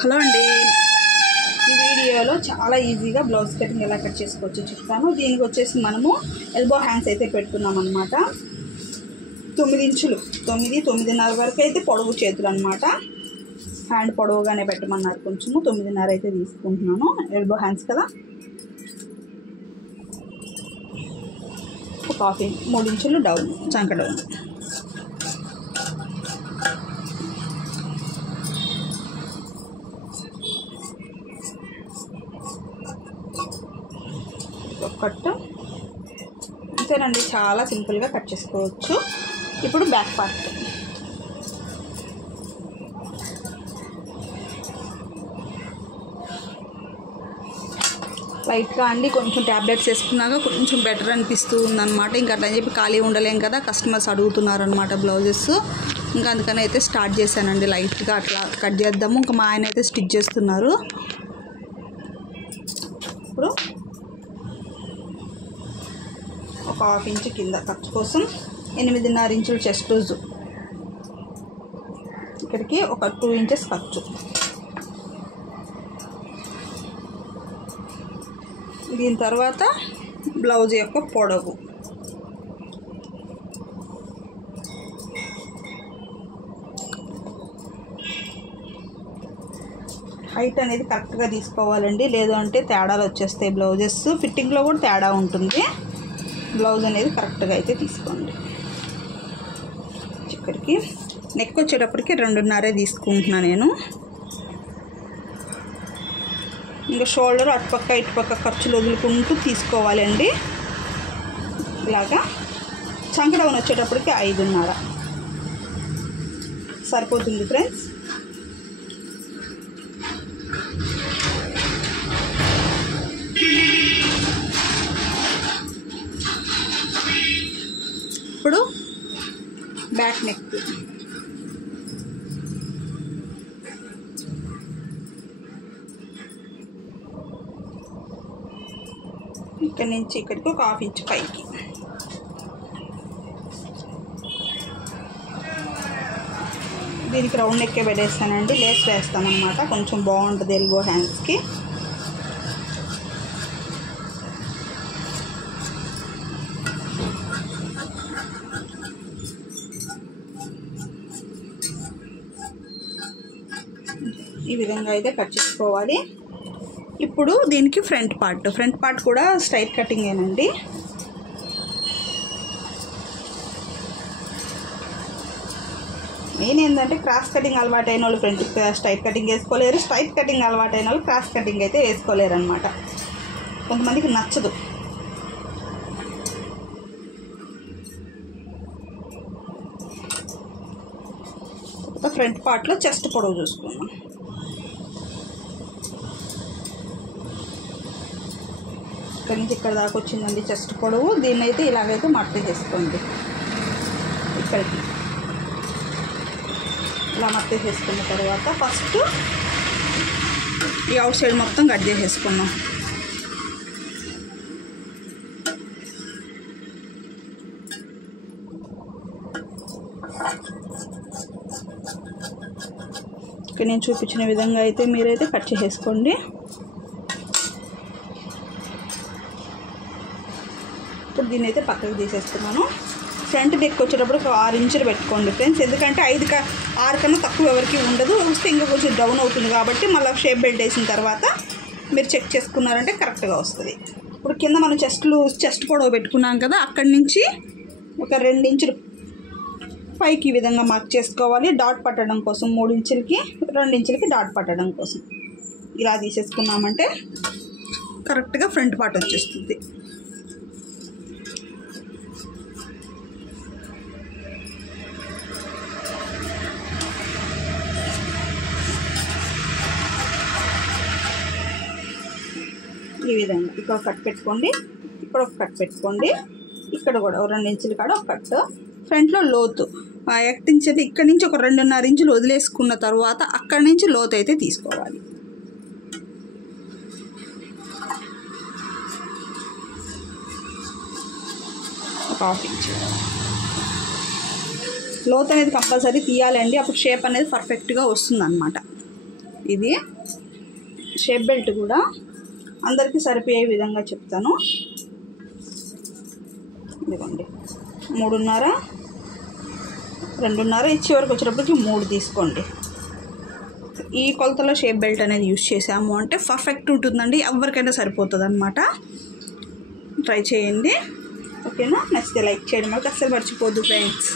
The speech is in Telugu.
హలో అండి, ఈ వీడియోలో చాలా ఈజీగా బ్లౌజ్ కటింగ్ ఎలా కట్ చేసుకోవచ్చో చెప్తాను. దీనికి వచ్చేసి మనము ఎల్బో హ్యాండ్స్ అయితే పెడుతున్నాం అనమాట. 9 ఇంచులు 9.5 వరకు అయితే పొడవు చేతులు అనమాట. హ్యాండ్ పొడవుగానే పెట్టమన్నారు, కొంచెము 9.5 అయితే తీసుకుంటున్నాను. ఎల్బో హ్యాండ్స్ కదా, ఒక 3 ఇంచులు డౌన్, చంక డౌన్. కట్ అంతేనండి, చాలా సింపుల్గా కట్ చేసుకోవచ్చు. ఇప్పుడు బ్యాక్ పార్ట్ లైట్గా అండి కొంచెం ట్యాబ్లెట్స్ వేసుకున్నాక కొంచెం బెటర్ అనిపిస్తూ ఉందన్నమాట. ఇంకా అట్లా చెప్పి ఖాళీ ఉండలేం కదా, కస్టమర్స్ అడుగుతున్నారు అనమాట బ్లౌజెస్. ఇంకా అందుకని అయితే స్టార్ట్ చేశానండి, లైట్గా అట్లా కట్ చేద్దాము. ఇంకా మా ఆయన అయితే స్టిచ్ చేస్తున్నారు. ఇప్పుడు ఒక 1/2 ఇంచు కింద ఖర్చు కోసం 8.5 ఇంచులు చెస్ట్ లూజు, ఇక్కడికి ఒక 2 ఇంచెస్ ఖర్చు. దీని తర్వాత బ్లౌజ్ యొక్క పొడవు హైట్ అనేది కరెక్ట్గా తీసుకోవాలండి, లేదు అంటే తేడాలు వచ్చేస్తాయి. బ్లౌజెస్ ఫిట్టింగ్లో కూడా తేడా ఉంటుంది. బ్లౌజ్ అనేది కరెక్ట్గా అయితే తీసుకోండి. ఇక్కడికి నెక్ వచ్చేటప్పటికి 2.5 తీసుకుంటున్నాను నేను. ఇంకా షోల్డర్ అటుపక్క ఇటుపక్క ఖర్చులు వదులుకుంటూ తీసుకోవాలండి. ఇలాగా చంక డౌన్ వచ్చేటప్పటికి 5.5 సరిపోతుంది ఫ్రెండ్స్. ఇప్పుడు బ్యాక్ నెక్ ఇక్కడ నుంచి ఇక్కడికి ఒక 1/2 ఇంచు పైకి. దీనికి రౌండ్ నెక్కే పెట్టేస్తానండి, లేస్ వేస్తామన్నమాట, కొంచెం బాగుంటుంది ఎల్బో హ్యాండ్స్కి. ఈ విధంగా అయితే కట్ చేసుకోవాలి. ఇప్పుడు దీనికి ఫ్రంట్ పార్ట్ కూడా స్ట్రైట్ కటింగేనండి. మెయిన్ ఏంటంటే క్రాస్ కటింగ్ అలవాటు అయిన వాళ్ళు ఫ్రంట్ స్ట్రైట్ కటింగ్ వేసుకోలేరు, స్ట్రైట్ కటింగ్ అలవాటు అయిన వాళ్ళు క్రాస్ కటింగ్ అయితే వేసుకోలేరు అనమాట. కొంతమందికి నచ్చదు. ఫ్రంట్ పార్ట్లో చెస్ట్ పొడవు చూసుకున్నాం. ఇక్కడ నుంచి ఇక్కడ దాకా వచ్చిందండి చెస్ట్ పొడవు. దీన్ని అయితే ఇలాగైతే మట్ట చేసుకోండి. ఇక్కడికి ఇలా మట్ట చేసుకున్న తర్వాత ఫస్ట్ ఈ అవుట్ సైడ్ మొత్తం కట్ చేసేసుకున్నాం. ఇక్కడ నేను చూపించిన విధంగా అయితే మీరైతే కట్ చేసేసుకోండి. ఇప్పుడు దీన్ని అయితే పక్కకు తీసేస్తున్నాను. ఫ్రంట్ నెక్ వచ్చేటప్పుడు ఒక 6 ఇంచులు పెట్టుకోండి ఫ్రెండ్స్, ఎందుకంటే 6 కన్నా తక్కువ ఎవరికి ఉండదు. వస్తే ఇంకా కొంచెం డౌన్ అవుతుంది కాబట్టి మళ్ళీ షేప్ బెల్ట్ వేసిన తర్వాత మీరు చెక్ చేసుకున్నారంటే కరెక్ట్గా వస్తుంది. ఇప్పుడు కింద మనం చెస్ట్ పొడవు పెట్టుకున్నాం కదా, అక్కడి నుంచి ఒక 2 ఇంచులు పైకి ఈ విధంగా మార్క్ చేసుకోవాలి. డాట్ పట్టడం కోసం 3 ఇంచులకి 2 ఇంచులకి డాట్ పట్టడం కోసం ఇలా తీసేసుకున్నామంటే కరెక్ట్గా ఫ్రంట్ పార్ట్ వచ్చేస్తుంది. ఈ విధంగా ఇక్కడ కట్ పెట్టుకోండి, ఇక్కడ ఒక కట్ పెట్టుకోండి, ఇక్కడ కూడా 2 ఇంచుల కాడ ఒక కట్. ఫ్రంట్లో లోతు 1 ఇంచ్ అయితే ఇక్కడ నుంచి ఒక 2.5 ఇంచులు వదిలేసుకున్న తర్వాత అక్కడి నుంచి లోతు అయితే తీసుకోవాలి. ఒక 1/2 ఇంచ్ లోత్ అనేది కంపల్సరీ తీయాలండి, అప్పుడు షేప్ అనేది పర్ఫెక్ట్గా వస్తుందన్నమాట. ఇది షేప్ బెల్ట్ కూడా అందరికీ సరిపోయే విధంగా చెప్తాను. ఇదిగోండి 3.5 2.5 ఇచ్చే వరకు వచ్చేటప్పటికి 3 తీసుకోండి. ఈ కొలతలో షేప్ బెల్ట్ అనేది యూస్ చేసాము అంటే పర్ఫెక్ట్ ఉంటుందండి, ఎవరికైనా సరిపోతుంది అనమాట. ట్రై చేయండి, ఓకేనా? నచ్చితే లైక్ చేయడం వరకు అస్సలు మర్చిపోద్దు ఫ్రెండ్స్.